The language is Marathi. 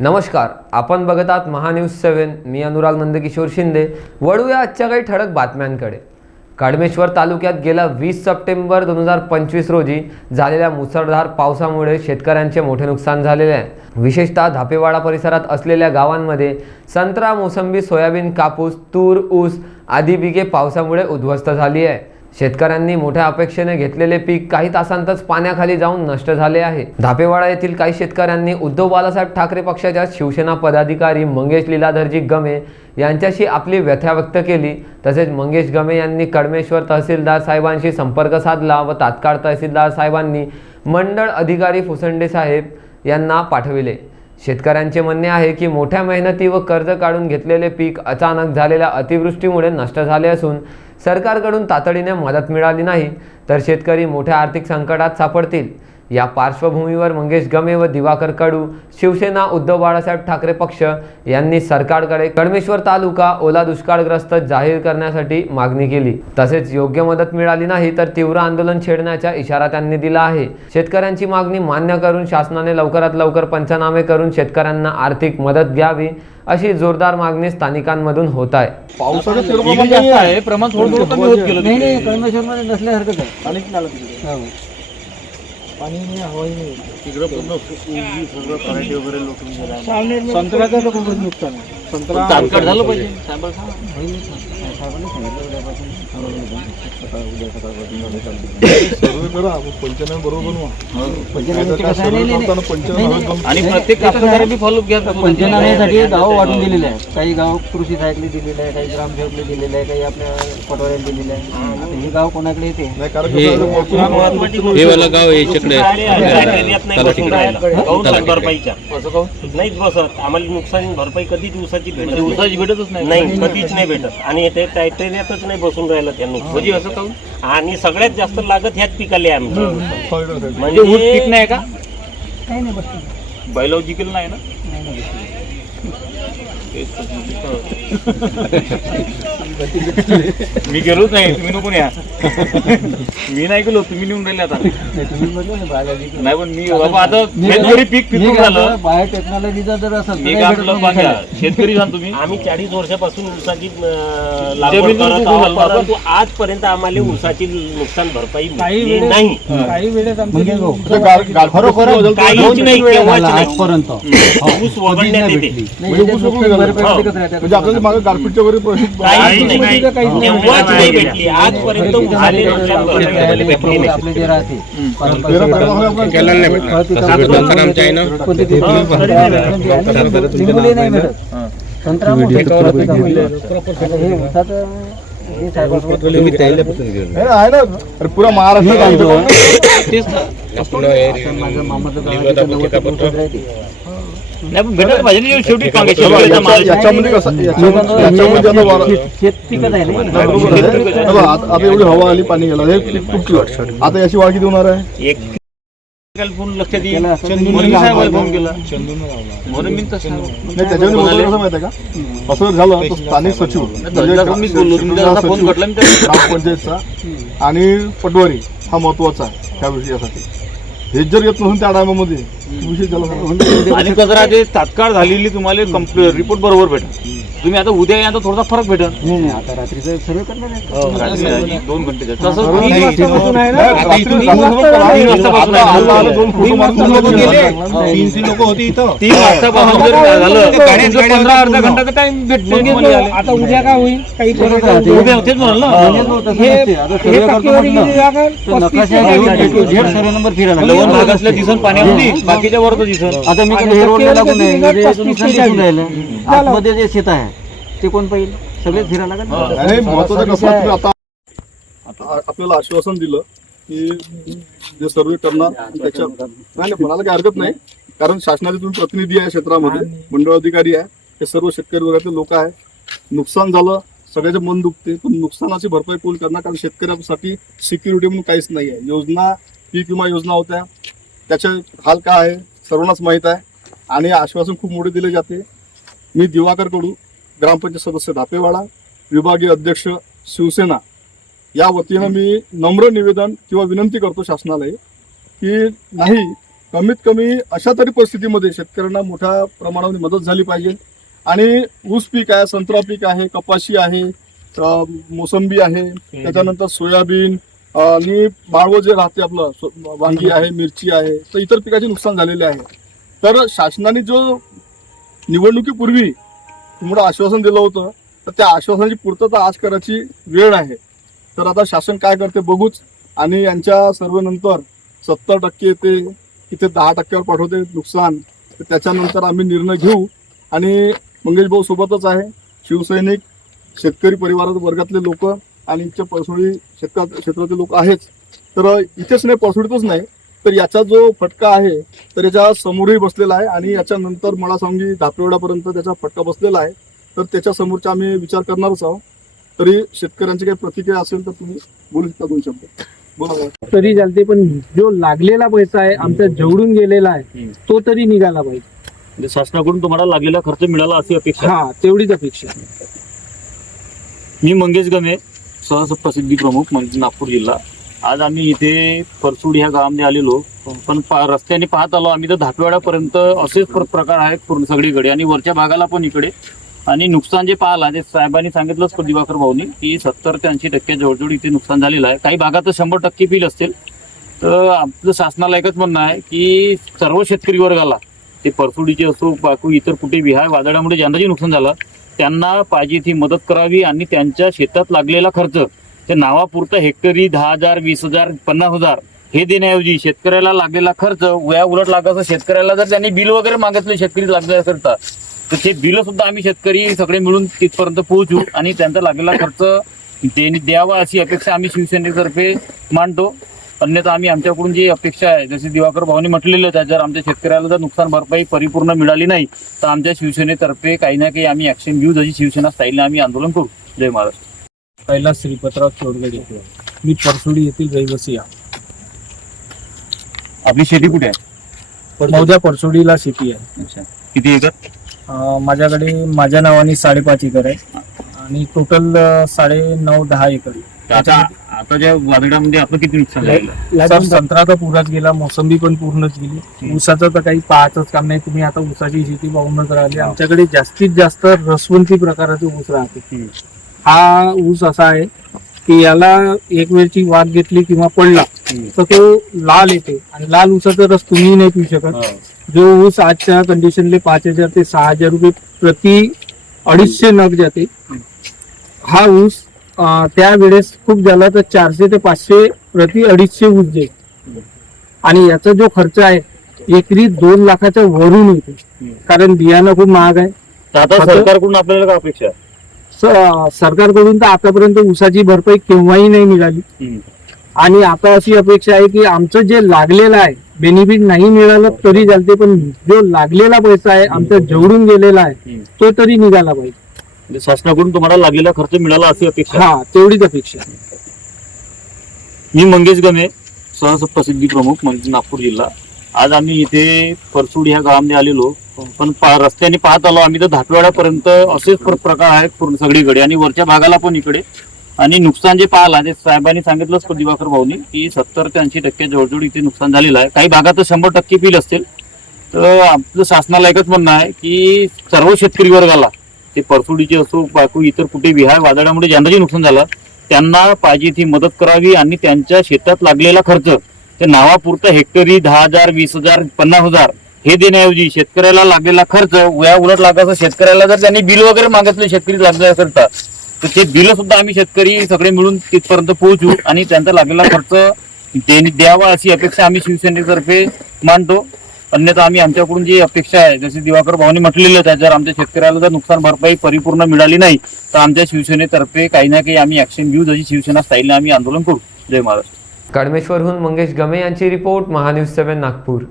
नमस्कार, आपण बघत आहात महान्यूज 7. मी अनुराग नंदकिशोर शिंदे. वळूया आजच्या काही ठळक बातम्यांकडे. कडमेश्वर तालुक्यात गेल्या 20 सप्टेंबर 2025 रोजी झालेल्या मुसळधार पावसामुळे शेतकऱ्यांचे मोठे नुकसान झालेले आहे. विशेषतः धापेवाडा परिसरात असलेल्या गावांमध्ये संत्रा, मोसंबी, सोयाबीन, कापूस, तूर, ऊस आदी पिके पावसामुळे उद्ध्वस्त झाली आहे. शेतकऱ्यांनी मोठ्या अपेक्षेने घेतलेले पीक काही तासांतच पाण्याखाली जाऊन नष्ट झाले आहे. धापेवाडा येथील काही शेतकऱ्यांनी उद्धव बाळासाहेब ठाकरे पक्षाच्या शिवसेना पदाधिकारी मंगेश लीलाधरजी गमे यांच्याशी आपली व्यथा व्यक्त केली. तसेच मंगेश गमे यांनी कडमेश्वर तहसीलदार साहेबांशी संपर्क साधला व तात्काळ तहसीलदार साहेबांनी मंडळ अधिकारी फुसंडे साहेब यांना पाठविले. शेतकऱ्यांचे म्हणणे आहे की मोठ्या मेहनती व कर्ज काढून घेतलेले पीक अचानक झालेल्या अतिवृष्टीमुळे नष्ट झाले असून सरकारकडून तातडीने मदत मिळाली नाही तर शेतकरी मोठ्या आर्थिक संकटात सापडतील. या पार्श्वभूमीवर मंगेश गमे व दिवाकर कडू शिवसेना उद्धव बाळासाहेब ठाकरे पक्ष यांनी सरकारकडे कडमेश्वर तालुका ओला दुष्काळग्रस्त जाहीर करण्यासाठी मागणी केली. तसेच योग्य मदत मिळाली नाही तर तीव्र आंदोलन छेडण्याचा इशारा त्यांनी दिला आहे. शेतकऱ्यांची मागणी मान्य करून शासनाने लवकरात लवकर पंचनामे करून शेतकऱ्यांना आर्थिक मदत द्यावी अशी जोरदार मागणी स्थानिकांमधून होत आहे. पावसाचं प्रमाण जास्त आहे, प्रमाण थोडं कमी होत गेलं. नाही कडमेश्वरमध्ये नसल्यासारखंच आहे. अनेक नालं तिकडे पाणी नाही, हवाही नाही. तिकडे पूर्ण सगळं पराठी वगैरे लोटून गेला. संत्र्याचं तर खूपच नुकसान आहे. संत्रा तात्काळ झालं पाहिजे. पंचनामे बरोबर आणि प्रत्येक कास्तकारांनी फॉलोअप घ्या. पंचनाम्यासाठी गाव वाटून दिलेले आहे. काही गाव कृषी सहाय्यकले दिलेले आहे, काही ग्रामसेवकले दिलेले आहे, काही आपल्या पटवाऱ्याला दिलेले आहे. हे गाव कोणाकडे येते? हे वाला गाव याच्याकडे नाहीच बसत. आम्हाला नुकसान भरपाई कधीच ऊसाची भेटतच नाही, कधीच नाही भेटत. आणि ते टायटेरियातच नाही बसून राहिलं त्यांना. म्हणजे असं काऊन? आणि सगळ्यात जास्त लागत ह्याच पिकाले आमची. म्हणजे ऊस पीक नाही का? काही नाही बसतो. बैलाव जिंकलं नाही ना? मी गेलोच नाही, तुम्ही नको या. मी नाही गेलो, तुम्ही नेऊन राहिले आता. नाही पण मी बाबा आता शेतकरी पीक पिकून झालं. बाहेर टेक्नॉलॉजीचा जर असेल एक आपलं बघा, शेतकरी झालं तुम्ही. आम्ही 40 वर्षापासून ऊसाची लागवड करत आहोत, परंतु आजपर्यंत आम्हाला ऊसाची नुकसान भरपाई मिळाली नाही. काही वेळेस काहीच नाही, केव्हाच नाही. आजपर्यंत ऊस वगळण्यात येते. म्हणजे आपल्याला मागे गारपीटच्या वगैरे काहीच नाही, केव्हाच नाही भेटली. आजपर्यंत ऊसाले नुकसान भरपाई भेटली नाही. आपले जे राहते नाही भेटत. संत्रा आहे ना पुरा महाराष्ट्र. माझं मामाचं गाव नाही पण भेटत पाहिजे शेवटी. याच्यामध्ये कसं शेत पिकत आहे ना. आता एवढी हवा आली, पाणी गेला, हे पीक तुटलं. आता याची वाढ किती होणार आहे? एक फोन लक्षात येईल. फोन केला म्हणून मी तसं नाही. त्याच्यामध्ये कसं माहिती आहे का, असं झालं तर स्थानिक सचिव ग्रामपंचायतचा आणि पटवारी हा महत्वाचा आहे ह्या विषयासाठी. हे जर येत नसून त्या टायमामध्ये विषय झाला आणि कसं राहते, तात्काळ झालेली तुम्हाला रिपोर्ट बरोबर भेटेल. तुम्ही आता उद्या या तर थोडासा फरक भेटेल. नाही आता रात्रीचं सर्वे करणार आहे. 2 घंटे लोक होते इथं. 3 वाजतापासून झालं अर्धा घंटाचा टाइम भेटतो. आता उद्या काय होईल? काही उद्या होतेच म्हणाल सर्व नंबर फिरायला लवण भागातल्या दिसन पाण्यामध्ये, बाकीच्या वर दिसन. आता मी आतमध्ये जे शेत आहे ते कोण पाहिजे? सगळे फिरायला लागेल. महत्वाचं कसं, आता आपल्याला आश्वासन दिलं की जे सर्वे करणार त्याच्या नाही म्हणाला काही हरकत नाही, कारण शासनाचे तुम्ही प्रतिनिधी आहे, क्षेत्रामध्ये मंडळ अधिकारी आहे, हे सर्व शेतकरी वर्गातले लोक आहे. नुकसान झालं, सगळ्याचे मन दुखते, पण नुकसानाची भरपाई कोण करणार? कारण शेतकऱ्यांसाठी सिक्युरिटी म्हणून काहीच नाही आहे. योजना, पीक विमा योजना होत्या, त्याचे हाल काय आहे सर्वांनाच माहीत आहे. आणि आश्वासन खूप मोठे दिले जाते. मी दिवाकर कडू, ग्रामपंचायत सदस्य धापेवाडा, विभागीय अध्यक्ष शिवसेना, या वतीनं मी नम्र निवेदन किंवा विनंती करतो शासनाला की नाही कमीत कमी अशा तरी परिस्थितीमध्ये शेतकऱ्यांना मोठ्या प्रमाणामध्ये मदत झाली पाहिजे. आणि ऊस पीक आहे, संत्रा पीक आहे, कपाशी आहे, मोसंबी आहे, त्याच्यानंतर सोयाबीन आणि माळव जे राहते आपलं वांगी आहे, मिरची आहे, तर इतर पिकाचे नुकसान झालेले आहे. तर शासनाने जो निवडणुकीपूर्वी तुम्हाला आश्वासन दिलं होतं, तर त्या आश्वासनाची पूर्तता आज करायची वेळ आहे. तर आता शासन काय करते बघूच. आणि यांच्या सर्वेनंतर 70% ते इथे 10%वर पाठवते नुकसान, तर त्याच्यानंतर आम्ही निर्णय घेऊ. आणि मंगेश भाऊ सोबतच आहे, शिवसैनिक, शेतकरी परिवारात वर्गातले लोक आणि इथच्या परसोडी क्षेत्रातले लोक आहेच. तर इथेच नाही, परसोडीतच नाही, तर याचा जो फटका आहे तर याच्या समोरही बसलेला आहे. आणि याच्यानंतर मला सांगी धापेवाड्यापर्यंत त्याचा फटका बसलेला आहे. तर त्याच्या समोरचा आम्ही विचार करणारच आहोत. तरी शेतकऱ्यांची काही प्रतिक्रिया असेल तर तुम्ही बोलू शकता 2 शब्द. बोला. तरी चालते, पण जो लागलेला पैसा आहे आमचा जवळून गेलेला आहे तो तरी निघाला पाहिजे. म्हणजे शासनाकडून तुम्हाला लागलेला खर्च मिळाला अशी अपेक्षा. हा, तेवढीच अपेक्षा. मी मंगेश गमे, सहप्रसिद्धी प्रमुख नागपूर जिल्हा. आज आम्ही इथे परसुडी ह्या गावामध्ये आलेलो, पण रस्त्याने पाहत आलो आम्ही तर धापेवाड्यापर्यंत असेच प्रकार आहेत पूर्ण सगळीकडे आणि वरच्या भागाला पण इकडे. आणि नुकसान जे पाहिलं ते साहेबांनी सांगितलंच दिवाकर भाऊनी की 70 ते 80% जवळजवळ इथे नुकसान झालेलं आहे. काही भागात तर 100% फील असतील. तर आपलं शासनाला एकच म्हणणं आहे की सर्व शेतकरी वर्गाला, ते परसुडीचे असो बाकी इतर कुठे विहाय वादळामुळे ज्यांना जे नुकसान झालं त्यांना पाहिजे ती मदत करावी. आणि त्यांच्या शेतात लागलेला खर्च ते नावापुरतं हेक्टरी 10,000, 20,000, 50,000 हे देण्याऐवजी शेतकऱ्याला लागलेला खर्च वया उलट लागायचं. शेतकऱ्याला जर त्यांनी बिल वगैरे मागितले शेतकरी लागण्याकरता, तर ते बिल सुद्धा आम्ही शेतकरी सगळे मिळून तिथपर्यंत पोहोचू आणि त्यांचा लागलेला खर्च द्यावा अशी अपेक्षा आम्ही शिवसेनेतर्फे मांडतो. अन्यथा आम्ही आमच्याकडून जी अपेक्षा आहे, जसे दिवाकर भाऊनी म्हटलेलं आहे, जर आमच्या शेतकऱ्याला जर नुकसान भरपाई परिपूर्ण मिळाली नाही तर आमच्या शिवसेनेतर्फे काही ना काही आम्ही ऍक्शन घेऊ, जशी शिवसेना स्टाईलने आम्ही आंदोलन करू. जय महाराष्ट्र. पहिला श्रीपतराव चोरगडे, मी परसुडी येथील रहिवासी आहे. आपली शेती कुठे आहे? मौजा परसुडीला शेती आहे. अच्छा, किती एकर? माझ्याकडे माझ्या नावाने 5.5 एकर आहे आणि टोटल 9.5-10 एकर आहे. आता ज्या वादळामध्ये आपलं किती नुकसान झालेलं? सर, संत्रा तर पुराच गेला, मोसंबी पण पूर्णच गेली. ऊसाचं तर काही पाहतच काम नाही. तुम्ही आता ऊसाची शेती पाहूनच राहिले. आमच्याकडे जास्तीत जास्त रसवंती प्रकाराचे ऊस राहते. हा ऊस असा आहे की याला एक वेळची वाद घेतली किंवा पडला तर तो लाल येते आणि लाल ऊसाचा रस तुम्ही नाही पिऊ शकत. जो ऊस आजच्या कंडिशनले 5,000 ते 6,000 रुपये प्रति 250 नग जाते, हा ऊस त्यावेळेस खूप झाला तर 400 ते 500 प्रति 250 ऊस जाईल. आणि याचा जो खर्च आहे एकरी 2 लाखाच्या वरून येते, कारण बियाणं खूप महाग आहे. आता सरकारकडून आपल्याला काय अपेक्षा आहे? सरकारकडून तर आतापर्यंत ऊसाची भरपाई केव्हाही नाही मिळाली. आणि आता अशी अपेक्षा आहे की आमचं जे लागलेलं आहे, बेनिफिट नाही मिळालं तरी चालते, पण जो लागलेला पैसा आहे आमचा जवळून गेलेला आहे तो तरी निघाला पाहिजे. म्हणजे शासनाकडून तुम्हाला लागलेला खर्च मिळाला अशी अपेक्षा. हा, तेवढीच अपेक्षा. मी मंगेश गमे, सहप्रसिद्धी प्रमुख नागपूर जिल्हा. आज आम्ही इथे परसुडी ह्या गावामध्ये आलेलो, पण रस्त्याने पाहत आलो आम्ही तर धापेवाड्यापर्यंत असेच प्रकार आहेत पूर्ण सगळीकडे आणि वरच्या भागाला पण इकडे. आणि नुकसान जे पाहिलं ते साहेबांनी सांगितलंच दिवाकर भाऊनी की 70 ते 80% जवळजवळ इथे नुकसान झालेलं आहे. काही भागात तर 100% फील असतील. तर आपलं शासनाला एकच म्हणणं आहे की सर्व शेतकरी वर्गाला, ते परसुडीचे असो बाकी इतर कुठे विहाय वादळामुळे ज्यांना जे नुकसान झालं त्यांना पाहिजे ती मदत करावी. आणि त्यांच्या शेतात लागलेला खर्च ते नावापुरतं हेक्टरी 10,000, 20,000, 50,000 हे देण्याऐवजी शेतकऱ्याला लागलेला खर्च वया उलट लागायचं. शेतकऱ्याला जर त्यांनी बिल वगैरे मागितले शेतकरी लागण्याकरता, तर ते बिल सुद्धा आम्ही शेतकरी सगळे मिळून तिथपर्यंत पोहोचू आणि त्यांचा लागलेला खर्च द्यावा अशी अपेक्षा आम्ही शिवसेनेतर्फे मांडतो. अन्यथा आम्ही आमच्याकडून जी अपेक्षा आहे, जसे दिवाकर भाऊनी म्हटलेलं आहे, जर आमच्या शेतकऱ्याला जर नुकसान भरपाई परिपूर्ण मिळाली नाही तर आमच्या शिवसेनेतर्फे काही ना काही आम्ही ऍक्शन घेऊ, जशी शिवसेना स्टाईलने आम्ही आंदोलन करू. जय महाराष्ट्र. कडमेश्वरहून मंगेश गमे यांची रिपोर्ट, महान्यूज 7 नागपूर.